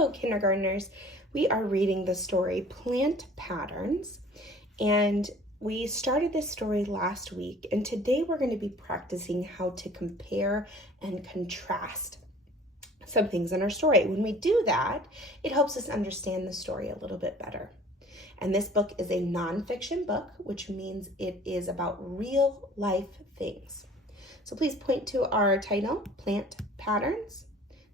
Hello, kindergartners. We are reading the story Plant Patterns, and we started this story last week, and today we're going to be practicing how to compare and contrast some things in our story. When we do that, it helps us understand the story a little bit better. And this book is a nonfiction book, which means it is about real life things. So please point to our title, Plant Patterns.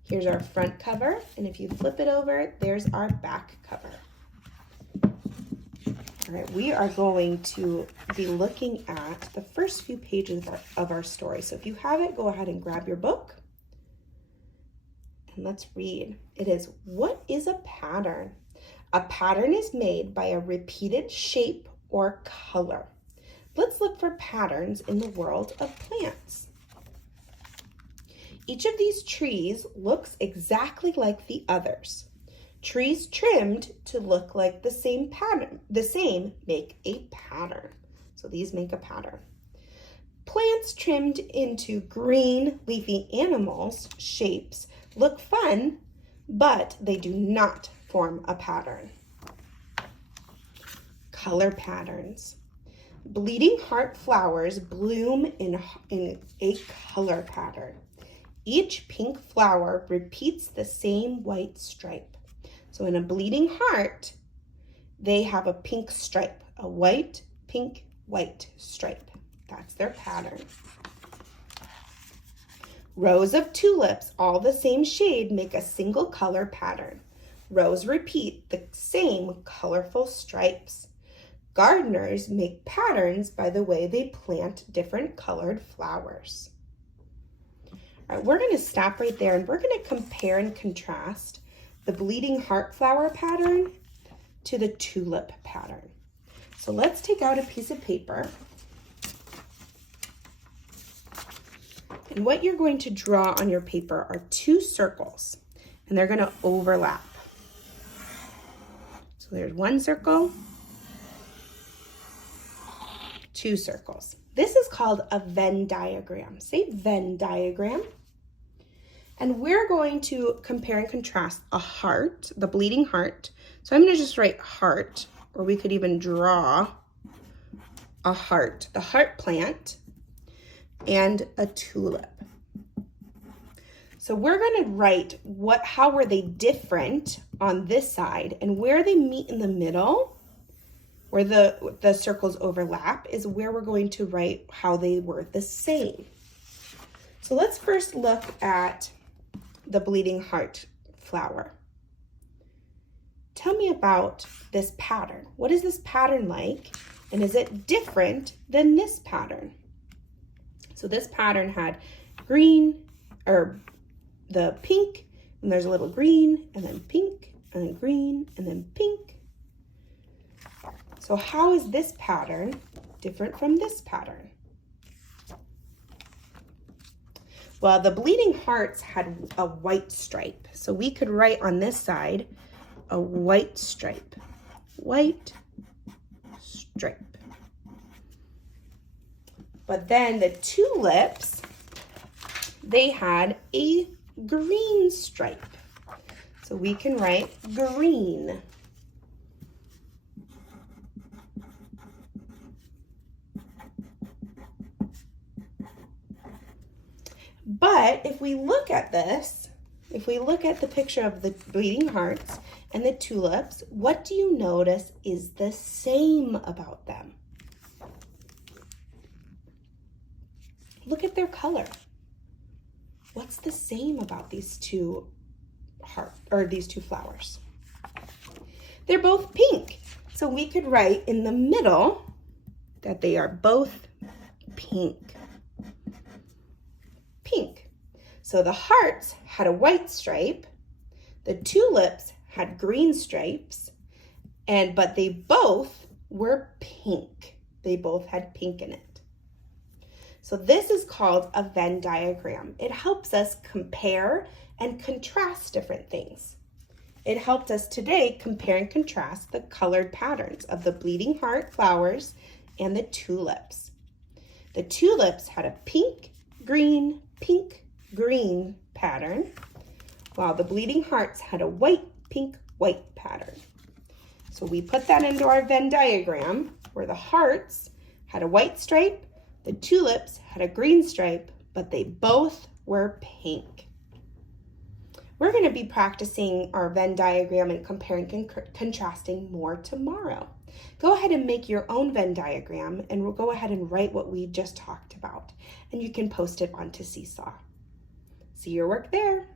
Here's our front cover, and if you flip it over, there's our back cover. All right, we are going to be looking at the first few pages of our story. So if you have it, go ahead and grab your book. And let's read. It is, what is a pattern? A pattern is made by a repeated shape or color. Let's look for patterns in the world of plants. Each of these trees looks exactly like the others. Trees trimmed to look like the same make a pattern. So these make a pattern. Plants trimmed into green leafy animals shapes look fun, but they do not form a pattern. Color patterns. Bleeding heart flowers bloom in a color pattern. Each pink flower repeats the same white stripe. So in a bleeding heart, they have a pink stripe, a white, pink, white stripe. That's their pattern. Rows of tulips, all the same shade, make a single color pattern. Rows repeat the same colorful stripes. Gardeners make patterns by the way they plant different colored flowers. All right, we're going to stop right there, and we're going to compare and contrast the bleeding heart flower pattern to the tulip pattern. So let's take out a piece of paper. And what you're going to draw on your paper are two circles, and they're going to overlap. So there's one circle, two circles. This is called a Venn diagram. Say Venn diagram. And we're going to compare and contrast a heart, the bleeding heart. So I'm going to just write heart, or we could even draw a heart, the heart plant, and a tulip. So we're going to write how were they different on this side, and where they meet in the middle, where the circles overlap, is where we're going to write how they were the same. So let's first look at the bleeding heart flower. Tell me about this pattern. What is this pattern like, and is it different than this pattern? So this pattern had green, or the pink, and there's a little green, and then pink, and then green, and then pink. So how is this pattern different from this pattern? Well, the bleeding hearts had a white stripe. So we could write on this side a white stripe. White stripe. But then the tulips, they had a green stripe. So we can write green. But if we look at this, if we look at the picture of the bleeding hearts and the tulips, what do you notice is the same about them? Look at their color. What's the same about these two flowers? They're both pink. So we could write in the middle that they are both pink. Pink. So the hearts had a white stripe, the tulips had green stripes, but they both were pink. They both had pink in it. So this is called a Venn diagram. It helps us compare and contrast different things. It helped us today compare and contrast the colored patterns of the bleeding heart flowers and the tulips. The tulips had a pink, green, pink, green pattern, while the bleeding hearts had a white pink-white pattern. So we put that into our Venn diagram where the hearts had a white stripe, the tulips had a green stripe, but they both were pink. We're going to be practicing our Venn diagram and comparing and contrasting more tomorrow. Go ahead and make your own Venn diagram, and we'll go ahead and write what we just talked about, and you can post it onto Seesaw. See your work there.